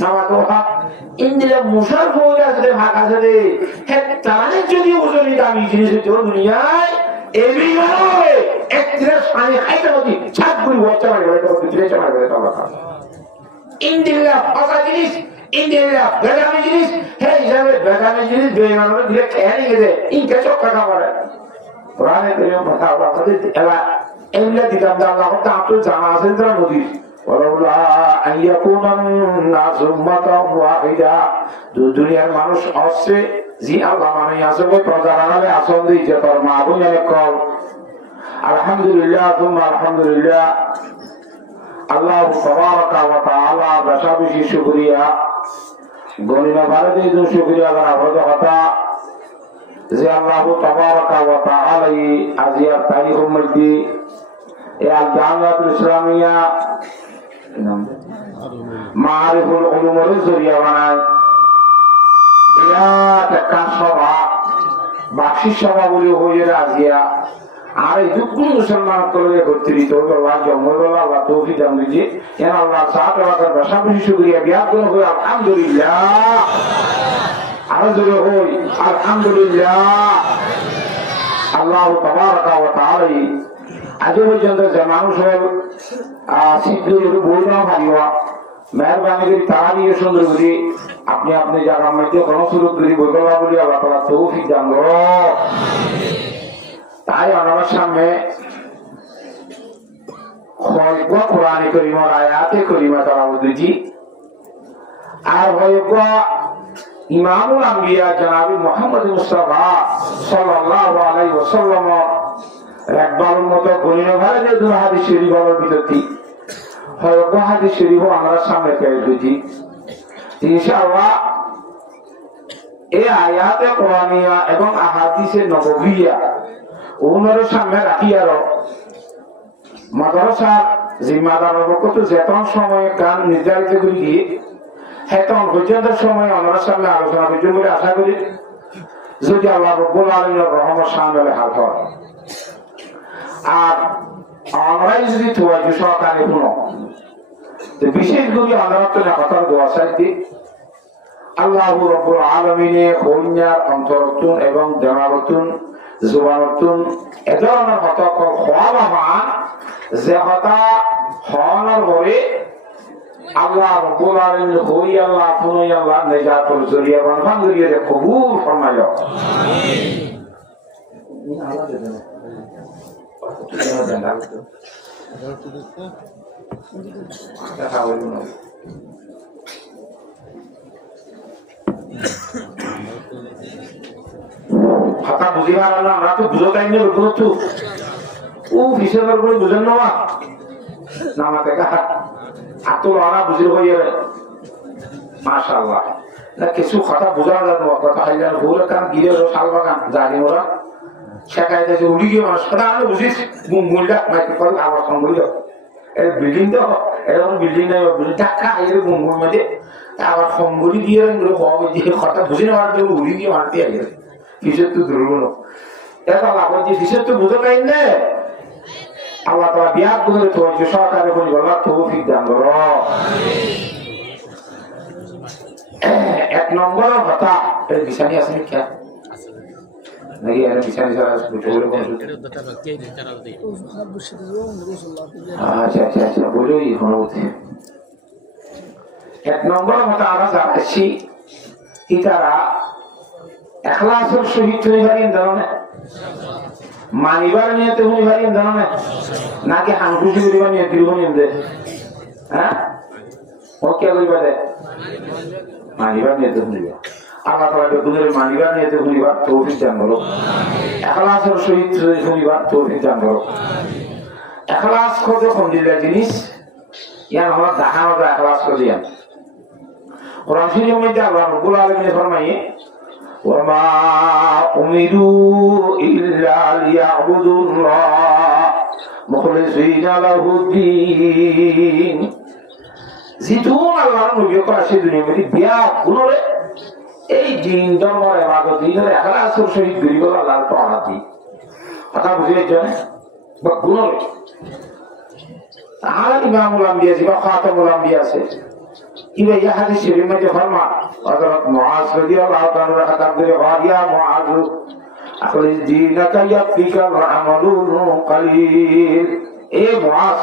নামাতো হক ইন্দিরা মুসার ফৌরা আছে ভাগ আছে রে হে তারে যদি ওজনি দামি জিনিস তো দুনিয়ায় এমনি নয় একদিনের পানি খাইতে হবে ছাদ গুলি ওয়াচা মারবে তো দুধে চা মারবে তো কথা ইন্দিরা ফাঁকা জিনিস ইন্দিরা বেগামি জিনিস হে হিসাবে বেগামি জিনিস বেগামি দিলে খেয়ে নিয়ে গেছে ইনকে চোখ কাটা মারে কোরআনে কারীম কথা আপনাদের এলা এমলা দিতাম যে আল্লাহ তো আপনার জানা আছে তো নদীর ওয়ালাউলা আইয়াকুনান নাস উম্মাতান ওয়াহিদা দুনিয়ার মানুষ আছে জি আল্লাহ মানে আছে ওই প্রজারালে আসন দিয়েছে তোর মা বোনের কল আলহামদুলিল্লাহ তুম আলহামদুলিল্লাহ আল্লাহ তাবারাকা ওয়া তাআলা বেশি শুকরিয়া গনিমা ভারতে যে শুকরিয়া করা হলো কথা যে আল্লাহ তাবারাকা ওয়া তাআলা আজিয়ার তারিখের মধ্যে এই আল জামিয়াতুল ইসলামিয়া মারিফুল উলুমের জরিয়া বানায় বিরাট একটা সভা বার্ষিক সভা বলে হয়ে আজিয়া আর এই দুঃখ মুসলমান করে একত্রিত আল্লাহ জমল আল্লাহ তৌফিক দান দিয়েছে এর আল্লাহ সাথে বেশি শুকরিয়া বিয়াদ করে আলহামদুলিল্লাহ আরো জোরে হই আলহামদুলিল্লাহ আল্লাহ তাবারাকা ওয়া তাআলা আজ পর্যন্ত যে মানুষ সিদ্ধের বই না ভালিওয়া মেহরবানি করে তারা নিয়ে সুন্দর করে আপনি আপনি জায়গার মধ্যে কোনো সুযোগ করে বই বলা বলি আল্লাহ তাআলা তৌফিক দান করো তাই আমার সামনে হয়তো কোরআনে কারীমের আয়াতে কারীমা তারা বুঝি আর হয়তো ইমামুল আম্বিয়া জনাবি মুহাম্মদ মুস্তাফা সাল্লাল্লাহু আলাইহি ওয়াসাল্লাম একবারের মতো গণিনা ভাই যে দুই হাদিস শরীফের ভিতরটি হয়তো হাদিস শরীফ আমরা সামনে পেয়ে বুঝি ইনশাআল্লাহ এই আয়াতে কোরআনিয়া এবং আহাদিসে নববিয়া ওনার সামনে রাখি আর মাদ্রাসার জিম্মাদার কত যেতন সময় গান নির্ধারিত করে দিয়ে হেতন পর্যন্ত সময় আমার সামনে আলোচনা করতে বলে আশা করি যদি আল্লাহ রব্বুল আলামিনের রহমত সামনে হাত হয় আর আমরাই যদি তোয়াজু সহকারে শুনো তো বিশেষ করে আমরা তো কথা দোয়া চাইতে আল্লাহ রব্বুল আলামিনের কন্যার অন্তরতুন এবং দেমাবতুন জুবানতুন এ ধরনের কথা খোয়া বাবা যে কথা হওয়ার পরে আল্লাহ রব্বুল আলামিন হই আল্লাহ ফুনই আল্লাহ নেজাতুল জরিয়া বানফান জরিয়া কবুল ফরমাইলো আমিন হাতা বুঝিবার না আমরা তো বুঝাই না বুঝতো ও বিশেষের করে বুঝেন না নামা দেখা আতো আনা বুঝির হইয়ে মাশাআল্লাহ না কিছু কথা বুঝা যায় না কথা হাইলার ভুল কাম গিয়ে শাল বাগান জানি ওরা শেখাইতে যে উড়ি গিয়ে মানুষ কথা আলো বুঝিস গুমগুলটা মাইকে করে আবার সম্বলিত এই বিল্ডিং তো এরকম বিল্ডিং নাই বিল্ডিং ঢাকা এর গুমগুল মধ্যে আবার সম্বলি দিয়ে হওয়া যে কথা বুঝি না জন্য উড়ি গিয়ে মারতে আগে কিসের তো দুর্বল এটা লাভ যে কিসের তো বুঝে পাই না আল্লাহ তাআলা বিয়াদ করে তো যে সরকারে বলি আল্লাহ তৌফিক দান করো এক নম্বর কথা এই বিছানি আছে কি নাকি এর বিছানি ছাড়া কিছু বলে কোন আচ্ছা বলোই হনুতে এক নম্বর কথা আমরা জানাচ্ছি ইতারা ইখলাসের সহিত হইবারিন জানো মানিবার নিয়তে হইবারিন জানো নাকি হাঙ্কুশি করিবার নিয়তে হইবারিন দে হ্যাঁ ওকে কইবা দে মানিবার নিয়তে হইবা আল্লাহ তাআলা বেগুনের মানিবার নিয়তে হইবা তৌফিক দান করো ইখলাসের সহিত হইবা তৌফিক দান করো ইখলাস কত খন্ডিলা জিনিস ইয়ান আমরা দেখানো যায় ইখলাস করিয়া কোরআন শরীফের মধ্যে আল্লাহ রাব্বুল আলামিন ফরমায়ে وما أمروا إلا ليعبدوا الله مخلصين له الدين জিতুন আল্লাহর নবী করা সেই দুনিয়ার মধ্যে বিয়া গুণরে এই দিন ধর্মের ইবাদত দিনের ইখলাসের সহিত গরিব আল্লাহর তাআতি কথা বুঝিয়েছেন বা গুণরে তাহলে ইমামুল আম্বিয়া জিবা খাতামুল আম্বিয়া আছে إذا يا حديث شريف ما تفرما حضرت معاذ رضي الله عنه خطاب করে يا معاذ أخرج دينك يكفيك العمل قليل এ মুআজ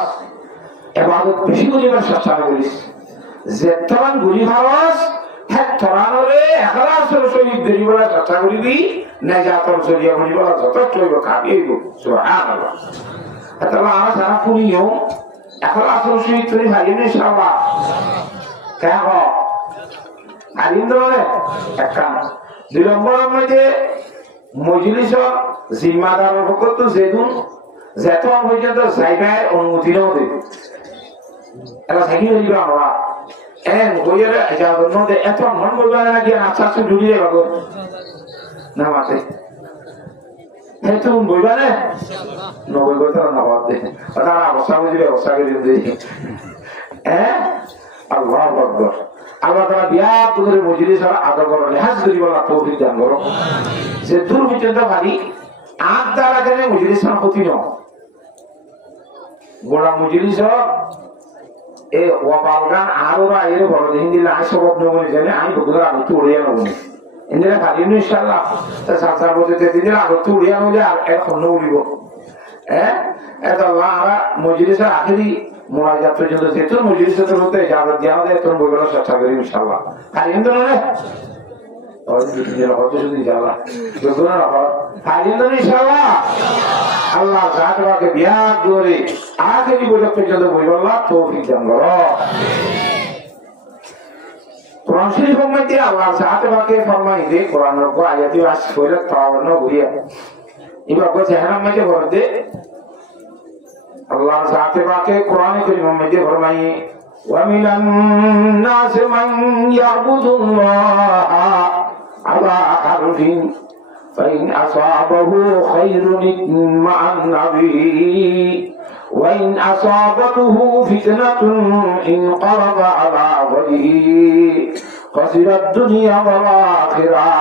ইবাদত বেশি করিবার চেষ্টা করিস যেতন গুলি হাওয়াস হ্যাঁ তরানরে ইখলাসের সহিত করিবার চেষ্টা করিবি নাজাতর জরিয়া করিবার যথেষ্ট হইব খাবিব সুবহানাল্লাহ আল্লাহ আমরা সারা পুরিও ইখলাসের সহিত করি ভাই ইনশাআল্লাহ কেন আলিন্দরে একখান দুই নম্বরের মধ্যে মজলিস জিম্মাদারের পক্ষ যেদিন যেতন পর্যন্ত জায়গায় অনুমতি নাও দেবে এটা থাকি হইল আমরা বইয়ের মধ্যে এত মন বলবে নাকি আচ্ছা আচ্ছা ঢুকিয়ে যাবো না মাতে হ্যাঁ তুমি বইবা না নবই বই তো না বাদ তারা অবস্থা বুঝবে অবস্থা করে দিই হ্যাঁ আল্লাহ আকবার আল্লাহ তাআলা বিয়া করে মজলিস আদর করো লিহাজ করি বলা তৌফিক দান করো যে দূর পর্যন্ত ভারী আট দ্বারা গেলে মজলিস ক্ষতি ন গোড়া মজলিস এ ওয়াবালগান আরোরা এর বড় হিন্দি লাই সবব নবনি জানে আমি বগুড়া আমি তো উড়িয়া নবনি ইন্দিরা ভারী নু ইনশাআল্লাহ তা সাসা বলতে দিন আগে তো উড়িয়া নলে আর এখন উড়িব হ্যাঁ এটা আল্লাহ মজলিসের আখেরি মুনাজাত পর্যন্ত যেত মজলিসের হতে ইজাজত দেওয়া হয় তোর বইগুলো চেষ্টা করি ইনশাআল্লাহ খালি কিন্তু নয় আল্লাহ জাতকে বিয়া করে আখেরি বৈঠক পর্যন্ত বইবল্লাহ তৌফিক দান করো কোরআন শরীফের মধ্যে আল্লাহ জাতকে ফরমাইছে কোরআনের কো আয়াতি ওয়াজ করে তাওয়ান্ন ঘুরিয়া এবার কো জাহান্নাম মধ্যে বলতে আল্লাহ জাতকে কোরআন কারীমের মধ্যে ফরমাই ومن الناس من يعبد الله على حرف فإن أصابه خير اطمأن به وإن أصابته فتنة انقلب على وجهه خسر الدنيا والآخرة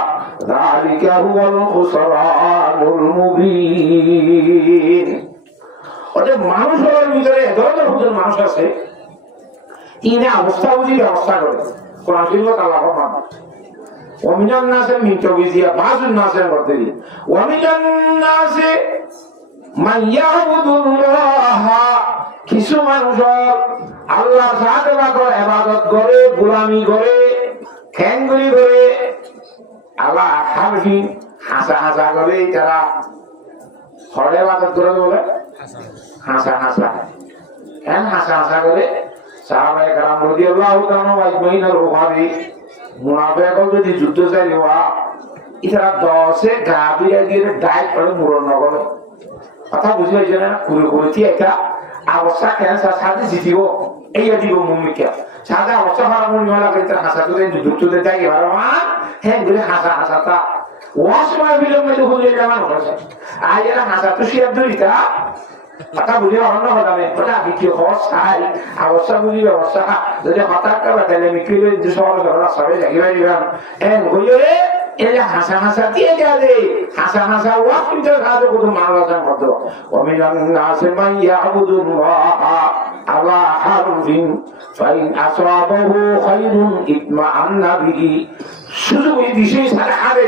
ذلك هو الخسران المبين ওদের মানুষের ভিতরে ধরনের হুজুর মানুষ আছে ইনে অবস্থা বুঝি ব্যবস্থা করে কোরআন শরীফে আল্লাহ ফরমান ওমিনান নাসে মিন তাওজিয়া বাযুন নাসের মধ্যে ওমিনান নাসে মান ইয়াবুদুল্লাহ কিছু মানুষ আল্লাহর সাথে করে ইবাদত করে গোলামি করে খ্যাঙ্গুলি করে আল্লাহ হারফি হাসা হাসা করে যারা হরে ইবাদত করে বলে হাসা হাসা কেন হাসা হাসা করে সাহাবায়ে কেরাম রাদিয়াল্লাহু তাআলা আজমাইনের রুহানি মুনাফিকরা যদি যুদ্ধ চাই হওয়া ইতারা 10 গাবিয়া দিয়ে ডাই করে মুরন নগরে কথা বুঝি হইছে না পুরো কইতি এটা অবস্থা কেন সাথে জিতিব এই দিব মুমিকা সাদা অবস্থা হারামুন মেলা কইতে হাসা করে যুদ্ধ দিতে যাই বারমা হ্যাঁ বলে হাসা হাসাটা ওয়াসমা বিলমে তো হইলে জামান হচ্ছে আজ এরা হাসা তো শিয়ার দুইটা কথা বুঝি অন্য কথা নেই ওটা কি হসাই অবস্থা বুঝি ব্যবস্থা যদি হঠাৎ করে তাহলে মিকিলে যে সবার ধরা সবাই লাগিয়ে দিলাম এন হইলে এলে হাসা হাসা দিয়ে যাবে হাসা হাসা ওয়াক কিন্তু কাজ কত মানলাম কত ওমিনান নাস মান ইয়াবুদুল্লাহ আলা হারফিন ফাইন আসাবাহু খায়রুন ইতমাআন্না বিহি শুধু এই বিষয় সারা আরে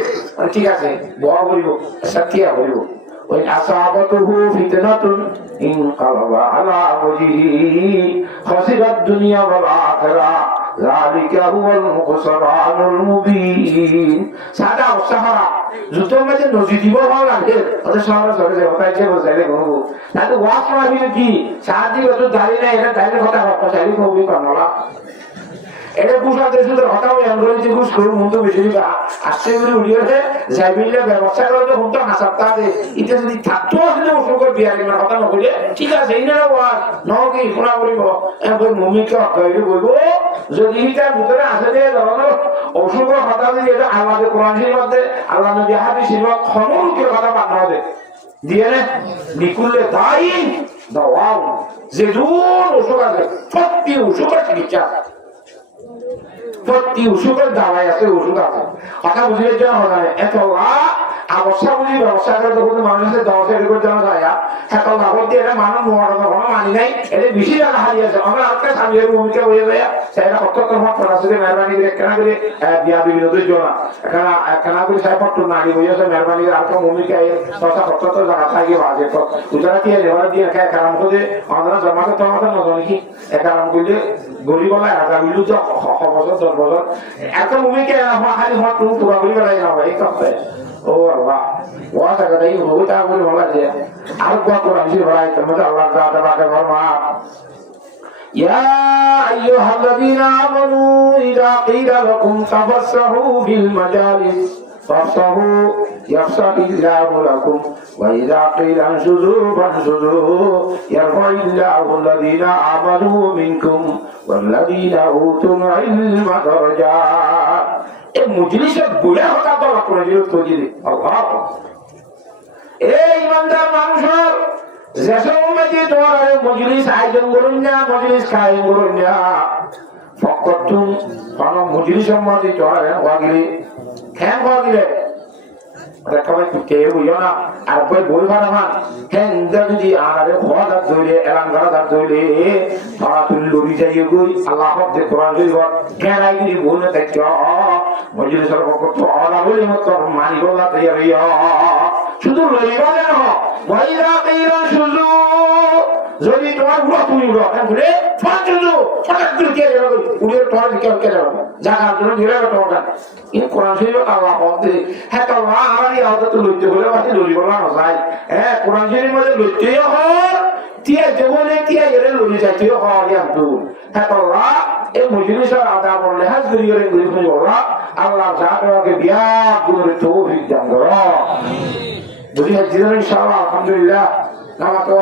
ঠিক আছে বড় বলিব সত্যিয়া বলিব وإن أصابته فتنة انقلب على وجهه خسر الدنيا والآخرة ذلك هو الخسران المبين সাদা অবস্থারা যত মধ্যে নজি দিব ভালো লাগে ওটা শহরে চলে যায় ওটা যে বসাইলে গো তাতে ওয়াজ মাহফিল কি সাদি বছর দাঁড়িয়ে না এটা দাঁড়িয়ে কথা কথা চাইলে কবি কামলা এটা পুষা দেশের হঠাৎ আন্দোলন ঘুষ করুন মন্দ বেশি আসছে বলে উড়িয়েছে যাইবিলে ব্যবস্থা করে তো হুমটা হাসাতা দে এটা যদি থাকতো আসলে ওষুধ বিয়ারি না কথা নকলে ঠিক আছে এই না ওয়াজ নহকি শোনা করিব এখন মমিকে অকাইলে বলব যদি তার ভিতরে আসে যে ধরনের ওষুধের কথা যদি এটা আমাদের কোরআন শরীফে আল্লাহ নবী হাদিস শরীফে খননকে কথা বানানো দে দিয়ে না নিকুলে দাই দাওয়াও যে দূর ওষুধ আছে সত্যি ওষুধের চিকিৎসা প্রতি ওষুধের দাওয়াই আছে ওষুধ আছে কথা বুঝলে যে এত অবস্থা বুঝি ব্যবস্থা করে তখন মানুষের দশে রেকর্ড জানা যায় এত লাগত দিয়ে এটা মানুষ মরা কোনো মানি নাই এটা বেশি টাকা হারিয়েছে আমরা আজকে স্বামীর ভূমিকা হয়ে যায় সেটা অত্যন্ত মত পড়াশোনা মেহরবানি করে কেনা করে বিয়া বিনোদের জন্য কেনা করে সাহেব পট্ট নারী হয়েছে মেহরবানি আর তো ভূমিকা দশা কত জায়গা থাকে বাজে তো উজারা দিয়ে নেওয়ার দিয়ে একা কারণ করে আমরা জমা করতে আমাদের নজর কি কারণ করলে গরিবলা রাজা বিলু তো বছর 10 বছর এত ভূমিকা খালি হওয়ার তুমি পুরা করি বেড়াই না এই কথা ও আল্লাহ ওয়া তাকাদাই হইতা বলে বলা যায় আর কোয়া কোরআন শরীফ পড়াই তোমাদের আল্লাহ তাআলা বাকে ফরমা ইয়া আইয়ুহাল্লাযীনা আমানু ইযা ক্বিলা লাকুম তাফাসসাহু ফিল মাজালিস ফাফসাহু ইয়াফসাহিল্লাহু লাকুম ওয়া ইযা ক্বিলা আনশুযু ফানশুযু ইয়ারফা'িল্লাহু আল্লাযীনা আমানু মিনকুম ওয়াল্লাযীনা উতুল ইলমা দারাজাত এই মজলিসে বুড়া হতা তো করে দিল তো দিদি আল্লাহ এই ইমানদার মানুষের যেসময় তোমার মজলিস আয়োজন করুন না মজলিস কায়েম করুন না ফকতুম কোন মজলিস সম্বন্ধে তোমার ওয়াগলি কেন ওয়াগলি দেখাবে কে হইও না আর বই বানামান কেন যদি আরে খোদা ধরে এলান করা ধরে ফারাতুল লরি যাইয়ে গই আল্লাহ পাক কোরআন শরীফ কেন আইনি বলে দেখো মজলিসের ফকত আলা বলি মত মানি বলা তৈরি শুধু লইবা না ওয়াইদা কিরা শুজু যদি তোমার পুরো তুমি উড়ো কেন বলে ফাজুজু ফটাক করে কে যাবে উড়ে তোমার কে যাবে জায়গা জন্য ধরে তোমার এই কোরআন শরীফ আল্লাহ বলে হ্যাঁ তো আল্লাহ আমারই আদত লইতে বলে বাকি লরি বলা না যায় হ্যাঁ কোরআন শরীফের মধ্যে লইতেই হয় তিয়া জীবনে তিয়া এর লরি যাইতেই হয় আব্দুল হ্যাঁ তো আল্লাহ এই মজলিসের আদা বলে হাজ করিয়ে মজলিস বলা আল্লাহ জাহাকে বিয়া করে তৌফিক দান করো বুঝি হাজির ইনশাআল্লাহ আলহামদুলিল্লাহ নামা তো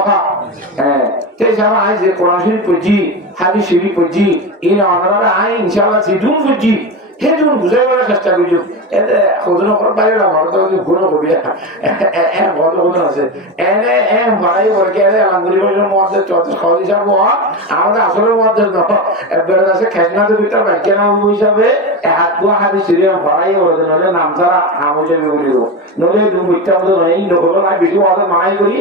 হ্যাঁ সেই যারা আই যে কোরআন শরীফ পড়ছি হাদিস শরীফ পড়ছি এই আমরা আই ইনশাআল্লাহ সিদুন পড়ছি হেদুন বুঝাই বলার চেষ্টা করছি এতে খোঁজন করার বাইরে না ভারত গুণ করবি বড় গুণ আছে এনে ভাড়াই করে কে আলহামদুলিল্লাহ মধ্যে চতুর্থ খাওয়া হিসাব আমাদের আসলের মধ্যে বেড়ে আছে খেসনাতে ভিতর ব্যাখ্যা নাম হিসাবে হাত গুয়া হাদিস শরীফ ভাড়াই করে নইলে নাম ছাড়া হাম হিসাবে বলিব নইলে মিথ্যা মতো নয় নকল না বেশি আমাদের মানাই করি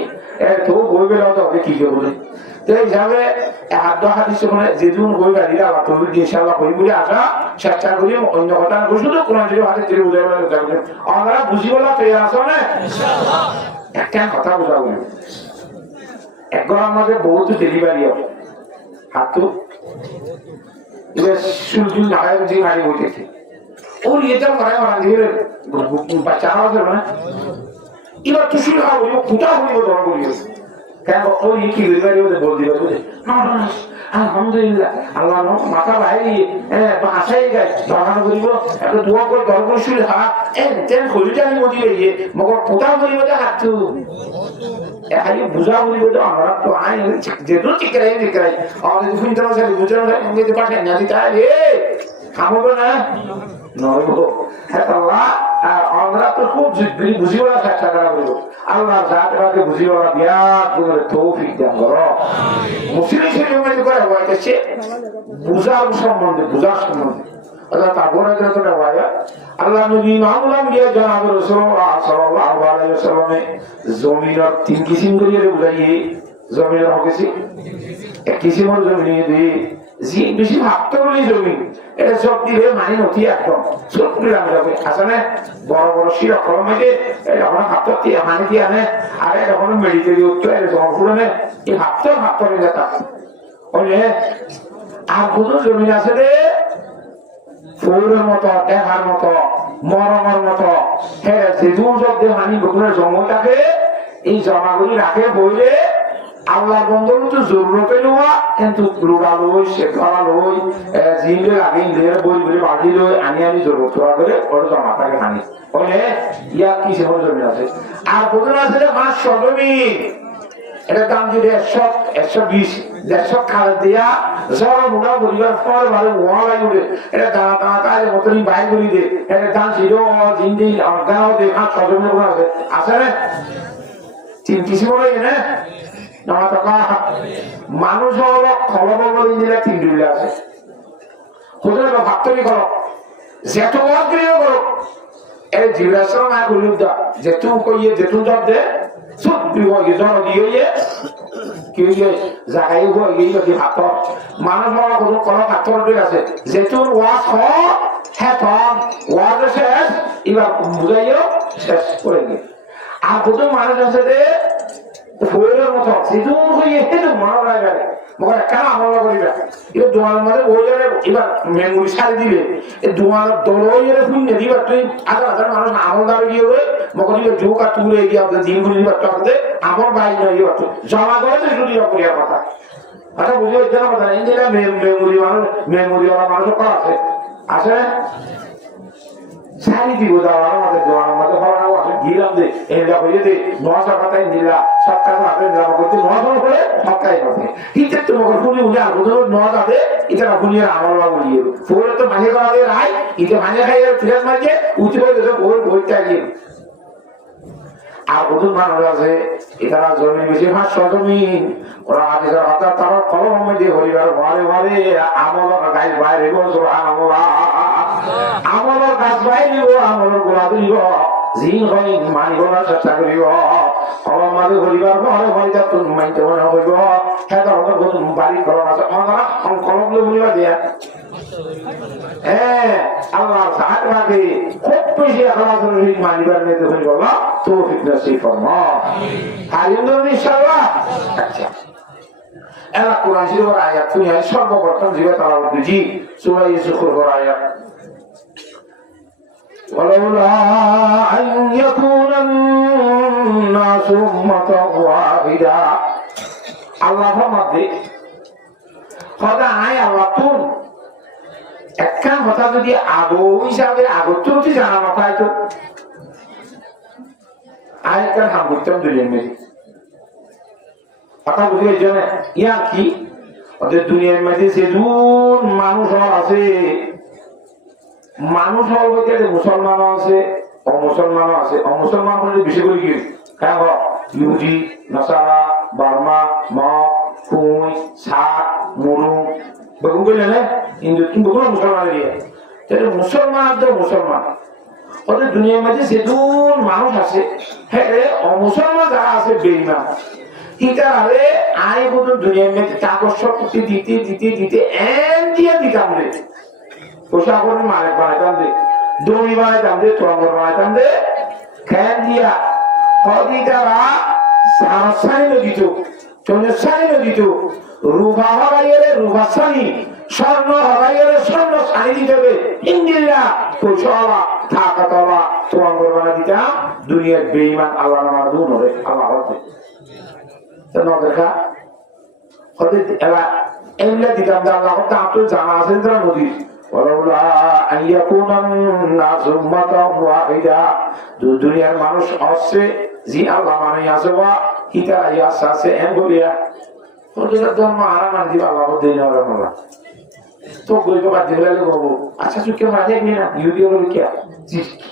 তো বই বেলা তো কি করবো তো হিসাবে হাত হাদিস মানে যেদিন বই গাড়িরা আল্লাহ তুমি ইনশাআল্লাহ করি বলে আসা চেষ্টা করি অন্য কথা শুধু কোরআন শরীফ হাতে তুলে বুঝাই আমরা বুঝি বলা তৈরি আছো না ইনশাআল্লাহ একটা কথা বুঝাবো একবার আমাদের বহুত ডেলিভারি হবে হাত তো এবার শুনছুন নাগায় যে গাড়ি বইতেছে ওর ইয়েটা করায় ওরা দিয়ে বাচ্চা খাওয়া যাবে না এবার তো শুনে খাওয়া বলিব কোথাও বলিব তোমার বলিব কেন ওই কি ডেলিভারি হতে বল দিবে বুঝে আলহামদুলিল্লাহ আল্লাহ মাথা বাইরে বাসায় গায় দরকার করিব একটা দোয়া করে দরকার শুনে হাত তেন খোঁজে জানি মতি গিয়ে মগর কোথাও বলিব যে হাত খালি বুঝা বলিব তো আমরা তো আই যেহেতু চিকরাই আমাদের শুনতে না চাই বুঝে না ইংরেজি পাঠায় না দিতে রে খাবো না নইব হ্যাঁ আল্লাহ আমরা তো খুব বুঝিওয়ালা চেষ্টা করা বলবো আল্লাহ জাতকে বুঝিওয়ালা বিয়া করে তৌফিক দান করো মুসলিম শরীফে করে হইতেছে বুঝার সম্বন্ধে আল্লাহ তারপরে যত নেওয়া আল্লাহ নবী মামুলাম গিয়ে জনাব রাসূলুল্লাহ সাল্লাল্লাহু আলাইহি ওয়াসাল্লামে জমিনের তিন কিসিম করিয়ে বুঝাইয়ে জমিনের হকেছি এক কিসিমের জমি দিয়ে জি বেশি ভাবতে বলি জমি এটা সব দিলে মানি নথি একদম সব দিলাম যাবে আসলে বড় বড় শিরা কলমে আমরা ভাবতে দিয়ে মানি দিয়ে আনে আর এখন মেডিকেল উঠতে জমপুরে এই ভাবতে যেতা বলে আর কোনো জমি আছে রে ফৌরের মতো দেখার মতো মরমের মতো হ্যাঁ যেদুর সব দিয়ে মানি গোপনের জমটাকে এই জমাগুলি রাখে বইলে আল্লাহ বন্ধন তো জরুরতে নেওয়া কিন্তু লোড়া লই শেখা লই জিলে লাগে ইন্দ্রের বই বলে বাড়ি লই আনি জরুরত করে ওর জমা থাকে হানি বলে ইয়া কি সে জমি আছে আর কোন আছে মাছ জমি এটা দাম যদি 120 150 খাল দিয়া জড় মুড়া বলিবার পর ভালো ওয়া লাগে এটা দাঁড়া তাই মতনি বাই করি দে এটা দাম ছিল জিন্দি গাও দে মাছ জমি আছে রে তিন কিছু বলে না মানুষ হলো খবর বলে দিলে তিন দুইলে আছে ভাবতনি করো যেত করো এর জিজ্ঞাসা না করলুম দা যে তুই কইয়ে যে তুই জব দে সব বিভাগে জন দিয়ে কি হয়ে জায়গায় হয়ে গিয়ে কি হাত মানুষ বলা কোনো পাথর ঠিক আছে যে তুই ওয়াশ হ হ্যাঁ তখন ওয়াশ শেষ এবার বুঝাইও শেষ করে গিয়ে আর কত মানুষ আছে যে ফয়ের মতো সিধুন হয়ে হেঁটে মনে রাখবে মনে কেন আমল করিবে এবার দোয়ার মধ্যে ওই এবার মেমোরি সারি দিবে এই দোয়ার দলইয়ের শুনে দিবা তুই হাজার হাজার মানুষ আমল দাবি দিয়ে হয়ে মনে দিবে যোগ আর তুলে গিয়ে আপনার দিনগুলি দিবার টাকাতে আমল বাইর নয় এবার জমা করে তো শুধু করিয়া কথা আচ্ছা বুঝে হচ্ছে না কথা নেই যে মেমোরিওয়ালা মানুষ করা আছে আছে সারি দিব যাওয়ার আমাদের দোয়ার মধ্যে ফলানো আছে গিরাম দে এলা হয়ে দে নশা পাতায় দিলা সব কাজ আপনি ড্রামা করতে নশা করে সবটাই করতে কিন্তু তোমাকে শুনি উনি আর কোথাও নশ আছে এটা শুনিয়ে আমার বাবু নিয়ে ফোরে তো ভাঙে করা দিয়ে রায় এটা ভাঙে খাই ফিরাস মারছে উঠে পড়ে ওর বইটা গিয়ে আর প্রচুর মানুষ আছে এটারা জমি বেশি ভাগ জমিন ওরা আগে হঠাৎ তারা কলম দিয়ে হরিবার ঘরে ঘরে আমল গাছ বাইরে আমলের গাছ বাইরে আমলের গোলা দিব জিন হয় মানিব না চেষ্টা করিব কলম মাঝে হরিবার ঘরে ঘরে যা তুমি মাইতে মনে হইব হ্যাঁ নতুন বাড়ি কলম আছে কলম বলিবা দিয়া হ্যাঁ আল্লাহ সাহায্য লাগে খুব বেশি এখন মানিবার মেয়েতে হইব না তো ফিটনেস ইনশাআল্লাহ আচ্ছা এরা কোরআন শরীফের আয়াত তুমি সর্বপ্রথম দিবে তারা বুঝি সূরা ইউসুফের আয়াত ولولا أن يكون الناس أمة واحدة الله فرمতে খোদা আয় আল্লাহ তুম একটা কথা যদি আগো হিসাবে আগত জানা মাথায় তো আয়কার হাম করতাম দুনিয়ার মেয়ে কথা বুঝে জন্য ইয়া কি ওদের দুনিয়ার মধ্যে সেদুন মানুষ আছে মানুষ হওয়ার মধ্যে মুসলমানও আছে অমুসলমানও আছে অমুসলমান হলে বেশি করে কি হ্যাঁ ইহুদি নাসারা বার্মা মগ কুই সাত মুরু বেগুন করলে না হিন্দু কিন্তু কোনো মুসলমানের ইয়ে তাহলে মুসলমান তো মুসলমান ওদের দুনিয়ার মধ্যে সেদুন মানুষ আছে হ্যাঁ অমুসলমান যারা আছে বেঈমান ইতারে আয় বদল দুনিয়ার মধ্যে কাগজ শক্তি দিতে দিতে দিতে এন দিয়ে দিতাম রে পোশাক মালিক বানাইতাম দে দড়ি বানাইতাম দে টঙ্গর বানাইতাম দে খ্যান দিয়া হদিতারা সারসানি নদীত চন্দ্রসানি নদীত রুভা হরাইয়ের রুভা সানি স্বর্ণ হরাইয়ের স্বর্ণ সানি দিতে হবে ইন্দিল্লা কোশলা থাকাতলা টঙ্গর বানাই দিতাম দুনিয়ার বেঈমান আল্লাহ নামার দুন হবে আল্লাহ হতে নদীর এবার এমনি দিতাম আল্লাহ আপনার জানা আছেন তারা নদীর দুনিয়ার মানুষ আসছে জি আল্লাহ মানে আছে বা হিতারা ইয়াস আছে এম বলিয়া ধর্ম আরাম আন দিবা আল্লাহ দিন আল্লাহ তো গরিব বাদ দিলে বলবো আচ্ছা তুই কেউ রাজে না ইউদি হলো কে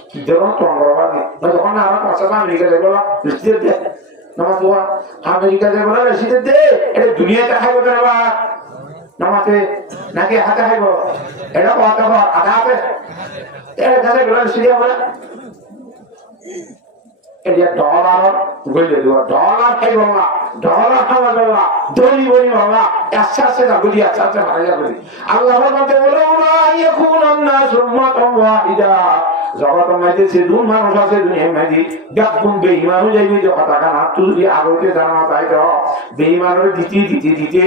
কি ধরুন তোমার বাবা যখন আমার পাশে আমেরিকা যাবো দে নামাজ আমেরিকা যাবো না রশিদে দে এটা দুনিয়াতে খাইব না নামাতে নাকি হাতে খাইব এটা কথা আধা হাতে এটা কাছে গেল রশিদে আমরা এটা ডলার গইলে দেওয়া ডলার খাইব না ডলার খাওয়া যাওয়া দলি বলি বাবা আস্তে আস্তে না বুঝি আস্তে আস্তে মারা যাবে আল্লাহর মতে বলে ওরা ইয়াকুন الناس উম্মাতান ওয়াহিদা জগতের মধ্যে সেদুন মানুষ আছে দুনিয়ার মধ্যে দেখুন বেঈমান হয়ে যাইবে যে কথা কানা তুই আগতে জানা তাই দাও বেঈমানের দিতে দিতে দিতে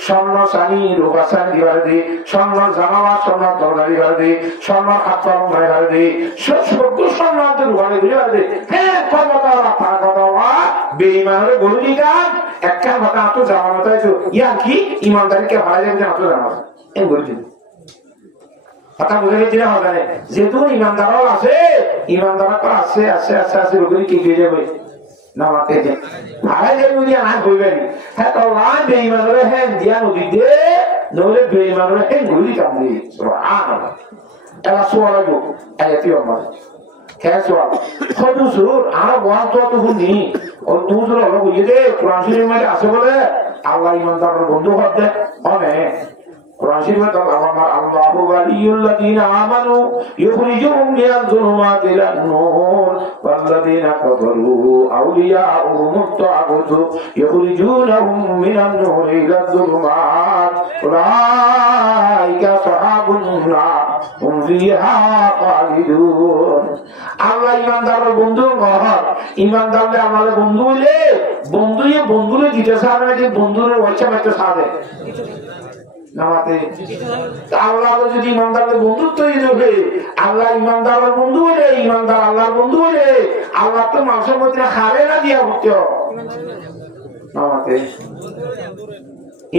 স্বর্ণ সানি রূপা সানি দিবার দে স্বর্ণ জামাওয়া স্বর্ণ দরজা দিবার দে স্বর্ণ হাতপাম দিবার দে সব স্বর্ণ রূপা দিবার দে হ্যাঁ কথা কথা বেঈমানের বলি গান একটা কথা তো জানা তাই তো ইয়া কি ইমানদারিকে ভাড়া যাবে না তো জানা এই বলি কথা বুঝে গেছি না হবে যেহেতু ইমানদারও আছে ইমানদার আছে আছে আছে আছে ওগুলি কি দিয়ে যাবে নামাতে ভাড়া যাবে উনি আর হইবেন হ্যাঁ তো আর বেঈমানের হ্যাঁ দিয়া নদী দে নইলে বেঈমানের হ্যাঁ গুলি কাম দি সুবহানাল্লাহ এলা সোয়াল গো আয়াতি আমার কে সোয়াল খদু সুর আর ওয়াজ তো হুনি ও দুজুর হলো বুঝে দে কোরআন শরীফের মধ্যে আছে বলে আল্লাহ ইমানদারের বন্ধু হতে অনেক কোরআন শরীফে আল্লাহ আল্লাহু ওয়ালিয়ুল্লাযিনা আমানু ইউখরিজুহুম মিনাজ যুলুমাতি ইলান নূর ওয়াল্লাযিনা কাফারু আউলিয়াউহুমুত তাগুতু ইউখরিজুনাহুম মিনান নূরি ইলাজ যুলুমাত উলাইকা আসহাবুন নার হুম ফিহা খালিদুন। আল্লাহ ইমানদারের বন্ধু ঘর, ইমানদারলে আমাদের বন্ধু হইলে বন্ধুরে দিতে সারে নাকি বন্ধুরে ওইটা মাইতে সারে নামাতে। আল্লাহ যদি ইমানদারের বন্ধুত্ব হবে, আল্লাহ ইমানদারের বন্ধু হইলে, ইমানদার আল্লাহর বন্ধু হইলে আল্লাহ তো মানুষের মধ্যে খাবে না দিয়া হচ্ছে নামাতে।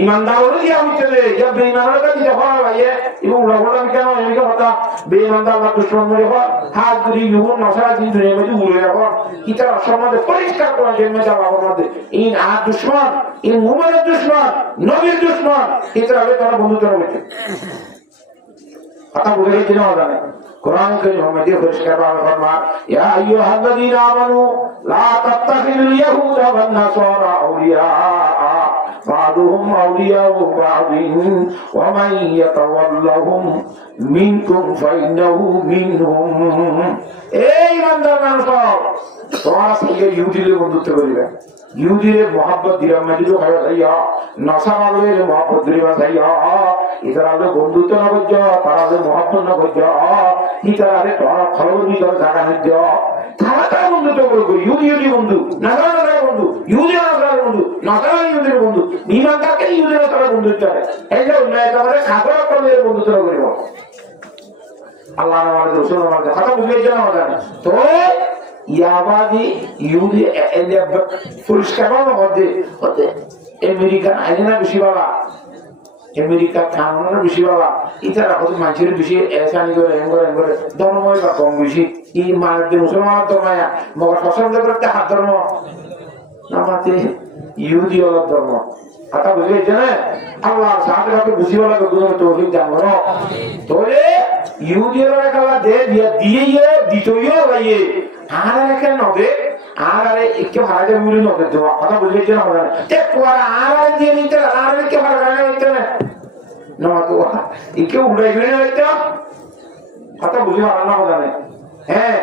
ইমানদার হলে দিয়া হচ্ছে রে, ইয়া বেঈমানের কাছে যখন ভাইয়ে এবং উড়াবড়া কেন এমনি কথা বেঈমানদার আল্লাহ দুশমন মনে হয় হাত ধরি ইহুন নসারা দিন দুনিয়ার মধ্যে উড়ে রাখো কিতাব সমাজে পরিষ্কার করা জন্মে যাওয়া মধ্যে ইন আর দুশমন, ইন মুমিনের দুশমন, নবীর দুশমন, কিতাব হবে তারা বন্ধুত্ব হবে কথা বুঝে গেছি না জানে। কোরআন কারীম মধ্যে পরিষ্কার ভাবে ফরমান ইয়া আইয়ুহাল্লাযীনা আমানু লা তাত্তাখিযুল ইয়াহুদা ওয়ান নাসারা আউলিয়া বা'দুহুম আউলিয়াউ বা'দিন ওয়া মান ইয়াতাওয়াল্লাহুম মিনকুম ফাইন্নাহু মিনহুম। এই ইমানদার মানুষ তোমরা সঙ্গে ইহুদিদের বন্ধুত্ব করিবে, ইহুদিদের মহব্বত দিলাম মাজিদও খাওয়া যাইয়া নাসারাদের মহব্বত দিবা যাইয়া ইতারাদের বন্ধুত্ব না করছ, তারাদের মহব্বত না করছ, ইতারাদের তোমরা খবর ভিতর জায়গা নিচ্ছ, তারা তারা বন্ধুত্ব করবো। ইহুদি বন্ধু, নাসারা বন্ধু, ইহুদি নাসারার বন্ধু, নাসারা ইহুদির বন্ধু, ইমানদারকে ইহুদি নাসারার বন্ধুত্ব হয়। এই যে একেবারে খাবার কলের বন্ধুত্ব করিব। আল্লাহ আমাদের রসুল আমাদের কথা বুঝে জানা জানে তো ইয়াবাদি ইহুদি পরিষ্কার মধ্যে হতে আমেরিকান আইনা বেশি বাবা, আমেরিকার কানুনের বেশি বাবা, ইতারা হয়তো মানুষের বেশি এসানি করে এম করে ধর্মই বা কম বেশি ই মানব মুসলমান ধর্মায়া মগর পছন্দ করতে হাত ধর্ম নামাতে ইহুদি অলপ ধর্ম কথা বুঝে জানে। আল্লাহ সাহায্যকে বুঝিবা লাগে তৌফিক দান করো। তোরে ইহুদির কালা দে দিয়া দিয়ে দিতইও ভাইয়ে আর একে নদে আর আরে একটু ভাড়া যাবে বলে নদে দেওয়া কথা বুঝে জানা হবে তে কোয়ারা আর দিয়ে নিতে আর একে ভাড়া গানে হইতে না না তো একে উড়াইবে না হইতে কথা বুঝি ভালো না জানে। হ্যাঁ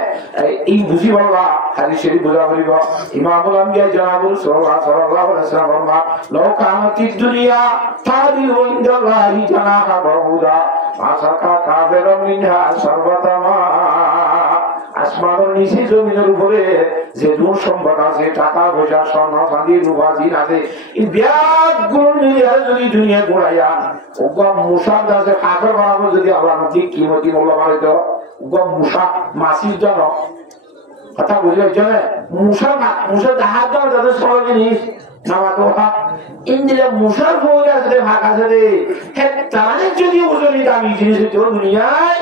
এই বুঝি বলবা হাদিস শরীফ বুঝা করিব ইমামুল আম্বিয়া জনাবুল সাল্লাল্লাহু আলাইহি ওয়াসাল্লাম ফরমা লাউ কানাতিদ দুনিয়া তাদিলু ইনদাল্লাহি জানাহা বাউদা মাসাকা কাফিরুম মিনহা সর্বতামা। আসমানের নিচে জমিনের উপরে যে ধন সম্পদ আছে, টাকা পয়সা, স্বর্ণ চাঁদি রূপা জিন আছে, এই ব্যাগগুলো মিলিয়ে যদি দুনিয়া ঘুরাইয়া ওগা মুসাদ আছে কাফের বানাবো যদি আল্লাহ নদী কিমতি মূল্য বাড়িত ওগা মুসা মাসির জন্য কথা বুঝে জানে মুসার হাত দেওয়া যাদের সব জিনিস নামাতো ইন্দিরা মুসার বই আছে ভাগ আছে রে হ্যাঁ তাহলে যদি ওজনই দামি জিনিস হইতো দুনিয়ায়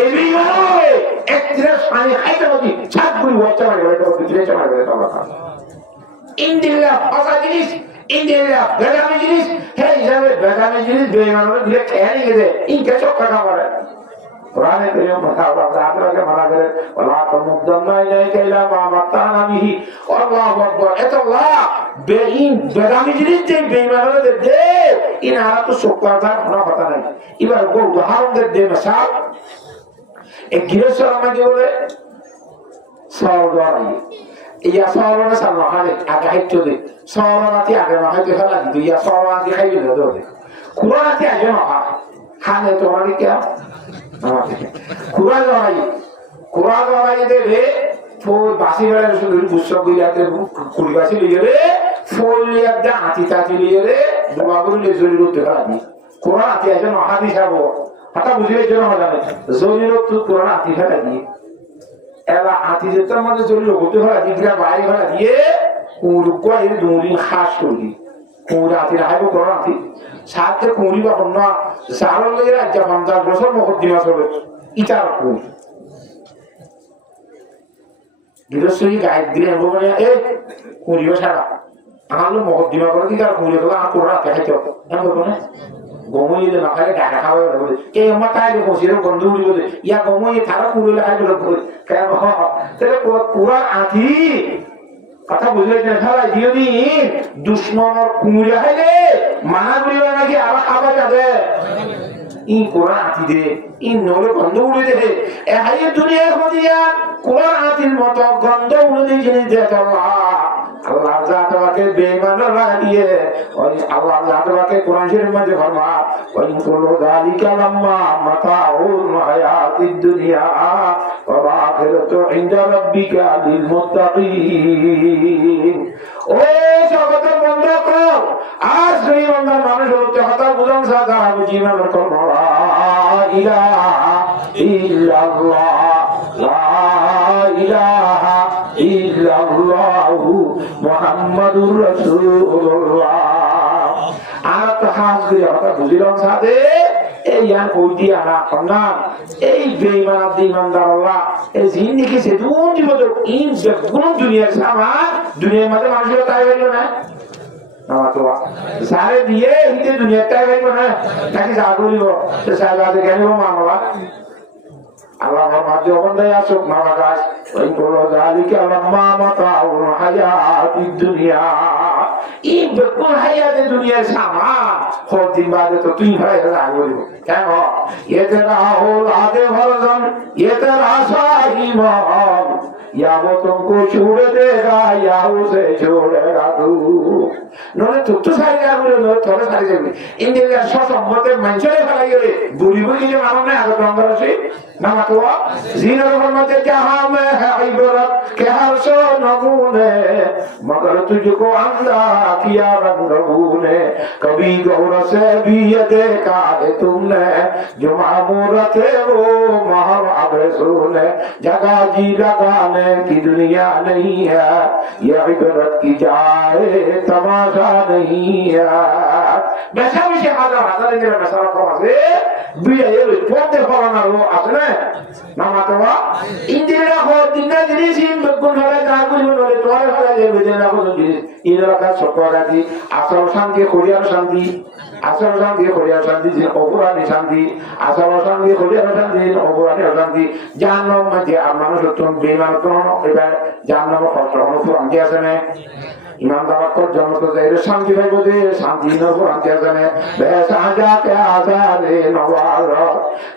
এমনি নয় একদিনের পানি খাইতে হতি ছাদ গুলি বচ্চা মারবে তো মারবে ইন্দিরা ফাঁসা জিনিস, ইন্দিরা বেদামি জিনিস, হ্যাঁ হিসাবে বেদামি জিনিস বেইমানরা দিলে খেয়ে নিয়ে গেছে ইনকে চোখ কাটা করে। কোরআনে কারীম আপনাকে মানা করে ওয়ালা তামুদ্দান্না ইলাইকা ইলা মা মাত্তানা বিহি আল্লাহু আকবার। এত আল্লাহ বেদামি জিনিস যে বেইমানরা দে ইনারা তো চোখ কাটা কোনো কথা নাই। এবার উদাহরণ দে মিসাল এক গৃহস্থ আমাকে বলে সওয়াল দরাই ইয়া সওয়ালনা সামনে হাতে আগে হাইতো দে সওয়ালনাতি আগে হাইতো ফেলা দিই ইয়া সওয়ালনাতি খাইবে না দে কুরআনাতি আগে না হানে তো মানে কি কুরআন দরাই দেবে ফোর বাসি বেড়ে শুধু বুঝছো গিয়াতে কুড়ি বাসি লিয়ে রে ফোল লিয়াদা আতি তাতি লিয়ে রে দুবাগুলো লিয়ে জরি করতে পারি কুরআনাতি আগে না হাদিস আবো কথা বুঝিয়ে জন্য হবে জরিরত তো কোরআন আতি ফেলা দিয়ে এলা আতি যেতে আমাদের জরির হতে ফেলা দিয়ে বাইরে ফেলা দিয়ে কুরুকুয়া এর দৌড়ি খাস করি কুড়ি আতি রাখবো কোরআন আতি সাথে কুড়ি বা অন্য সারলের রাজ্যা 50 বছর মুকদ্দিমা চলে ইটার কুড়ি গৃহস্থী গাইড দিলে বলে এ কুড়িও সারা আমার মুকদ্দিমা করে দিতে আর কুড়ি করে আর কোরআন আতি খাইতে হবে এমন না গমইলে না খাইলে ঢাকা খাওয়া বলে কে আমার তাই বসিরে গন্ধ উড়ি বলে ইয়া গমই তারা কুড়িলে খাই বলে কেন তাহলে পুরা আঁধি কথা বুঝলেন ফেলাই দিও দিন দুশ্মনের কুমিরে খাইলে মানা করিল নাকি আবার খাবার যাবে ই কোরআন আতি দে ই নলে গন্ধ উড়ে দে এ হাইয়ে দুনিয়ার মধ্যে কোরআন আতির মতো গন্ধ উড়ে দিয়ে জিনিস দেখ আল্লাহ যা তোমাকে বেঈমান বানিয়ে ওই আল্লাহ যা তোমাকে কোরআন শরীফের মধ্যে ফরমা ওই কুল্লু যালিকা লাম্মা মাতাউল হায়াতিদ দুনিয়া ওয়া আখিরাতু ইনদা রাব্বিকা লিল মুত্তাকিন ও জগতের বন্ধু কর আজ সেই বান্দার মানুষ হতে কথা বুঝান সাদা বুঝিনা করব লা ইলাহা ইল্লাল্লাহ লা ইলাহা ইল্লাল্লাহু মুহাম্মাদুর রাসূলুল্লাহ আর তাহাজ্জুদ কথা বুঝিলাম সাথে এই ইয়ান কই দিয়া না না এই বেঈমান ইমানদার আল্লাহ এই জিন্দেগি সে দুন জীবন ইন যে কোন দুনিয়ার সামান দুনিয়ার মধ্যে মানুষের তাই হইল না নামাতোয়া সারে দিয়ে হিতে দুনিয়াটাই হইল না নাকি জাগরিব সে সাইবাদে কেন মামলা আল্লাহ মাঝে অবন্ধায় আসুক মামাকাশ ওই বলো জালিকা লাম্মা মাতাউল হায়াতিদ দুনিয়া এই বেকুল হায়াতে দুনিয়ার সামান হদিন বাদে তো তুই ভাই রাগরিব কেন এতেরা ওলাদে ভরজন এতেরা সাহিমান या वो तुमको छोड़ देगा या उसे छोड़ेगा तू नोने तो सारी जागरे नो थोड़े सारी जागरे इन दिन या सौ सम्मते मंचले फलाई गए बुरी बुरी जो मालूम नहीं आगे रंगर से ना मतवा जीना रोहन मते जहाँ में है इबरत के हर सो नमूने मगर तुझको अंधा किया रंगूने कभी गौर से भी ये देखा है तुमने जो मामूर थे वो महावाबे सुने जगह जी लगाने की दुनिया नहीं है ये इबरत की जाए तमाशा नहीं है बेशा विषय हजार इंद्र बेसारा प्रवासे बिया ये पोते फलाना रो असने नामातवा इंदिरा हो दिना जिनिस इन बकुन वाले जागुल वाले तोरे वाले जे बेजना को जिनिस इनरा का सपरादी আসল শান্তি কোরিয়ার শান্তি আসল শান্তি কোরিয়ার শান্তি যে অপরাধী শান্তি আসল শান্তি কোরিয়ার শান্তি অপরাধী শান্তি জান্নাত মধ্যে মানুষ তো বেমান তো এবার জান্নাত কষ্ট অনুভব আনতে আসে না ইমানদার কর জন্মত যাইরে শান্তি পাইব যে শান্তি নবো আনতে আসে না বেশ আজাতে আজারে নওয়াজ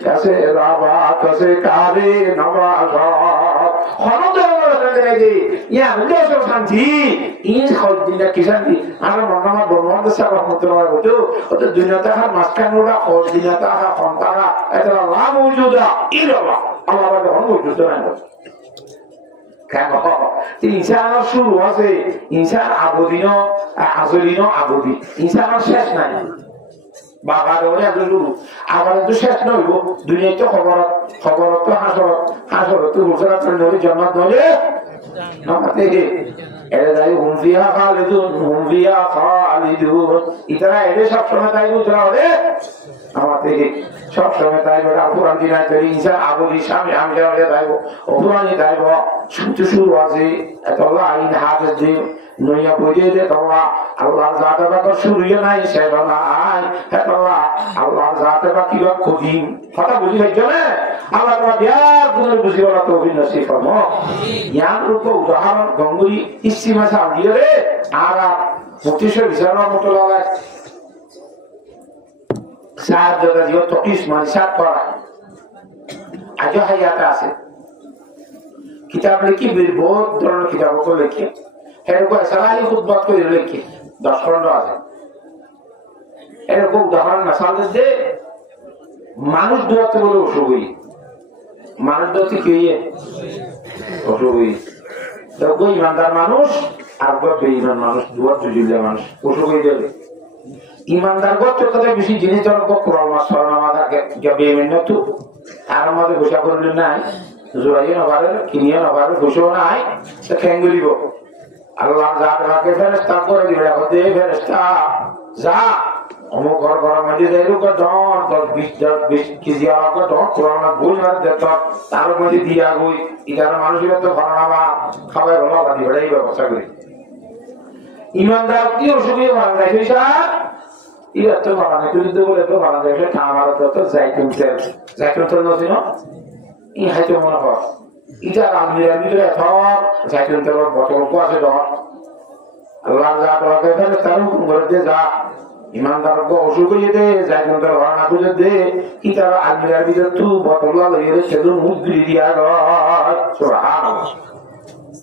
কাছে রাবা কাছে কারে নওয়াজ হনদের লাগে ইয়া উদ্দেশ্য শান্তি ইন খদিনা কি শান্তি আর মনামা বর্মন্দ সাহেব রহমাতুল্লাহ বলতো ওত দুনিয়াতে আর মাসকানুরা খদিনাতা হা খন্তারা এটা লা মওজুদা ইল্লাল্লাহ আল্লাহ বাদে মওজুদ না কেন ইনসানের শুরু আছে ইনসান আবদিন আজলিন আবদি ইনসানের শেষ নাই বাবা দেওয়া শুরু আবার তো শেষ নইব দুনিয়ায় তো খবর তো হাসর তো হুসরাত নইলে জান্নাত নইলে নামাতে এর দাই হুমফিয়া খালিদুন ইতারা এর সব সময় তাই বুঝরা হবে আমাতে সব সময় তাই বড় পুরান দিন আছে ইনসান আবদি সামনে আমি যাওয়া যাইব পুরানি তাইব শুরু আছে এত আল্লাহ আইন হাফেজ দিন নইয়া বুঝে দে তোমরা আল্লাহর জাতে বা শুরুই নাই সেবা নাই হে তোমরা আল্লাহর জাতে বা কি কঠিন কথা বুঝি হইছো না আল্লাহ তোমার বিয়ার গুণের বুঝি বলা তৌফিক নসিব ফরমো ইয়ার রূপ উদাহরণ গঙ্গুরি ইসিমা সাদিয়ে রে আর মুক্তিশ্বর বিশাল মতো লাগে সাত দাদা জিও তকিস মানে সাত পড়া আজও হায়াতে আছে কিতাব লিখি বহুত ধরনের কিতাব লিখে এরকম সারাই খুতবা করে লিখে 10-15 আছে এরকম উদাহরণ মাসাল দে মানুষ দোয়াতে বলে অসুবিধা মানুষ দোয়াতে কি হইয়ে অসুবিধা তো কই ইমানদার মানুষ আর বেঈমান মানুষ দোয়া জুজুল্লা মানুষ অসুবিধা দেবে ইমানদার গত কথা বেশি জিনিস জনক কোরআন মাসফার আমাদেরকে যাবে মেনতু আর আমাদের ঘোষণা করলেন নাই জোরাইয়ে নবারে কিনিয়ে নবারে ঘোষণা নাই সে খেঙ্গুলিব আল্লাহ যাকে ফেরেশতা করে দিবে হতে ফেরেশতা যা অমুক ঘর ঘর মধ্যে যাইরু কো ডন 10-20 কেজি আর কো ডন কোরআন বই না দেত তার মধ্যে দিয়া গই ইদার মানুষের তো ভাড়াবা খাবার ভালো বাড়ি বড়াই ব্যবস্থা করি ইমানদার কি অসুবিধা ভাঙ রাখিসা ইয়া তো বানানে তুলতে বলে তো বানানে এসে খামার তো জাইতুন তেল নছিনো ই হাইতো মনে হয় ইটা আমি তো এত জাইতুন তেল বোতল কো আছে ডন আল্লাহ যা তোমাকে তার হুকুম করে দে যা ইমানদার অসুখ হয়ে দে যাই তোর ঘটনা খুঁজে দে কি তার আলমিরার ভিতর তু বোতল লইয়ে সেগুলো মুখ দিয়ে দিয়া গো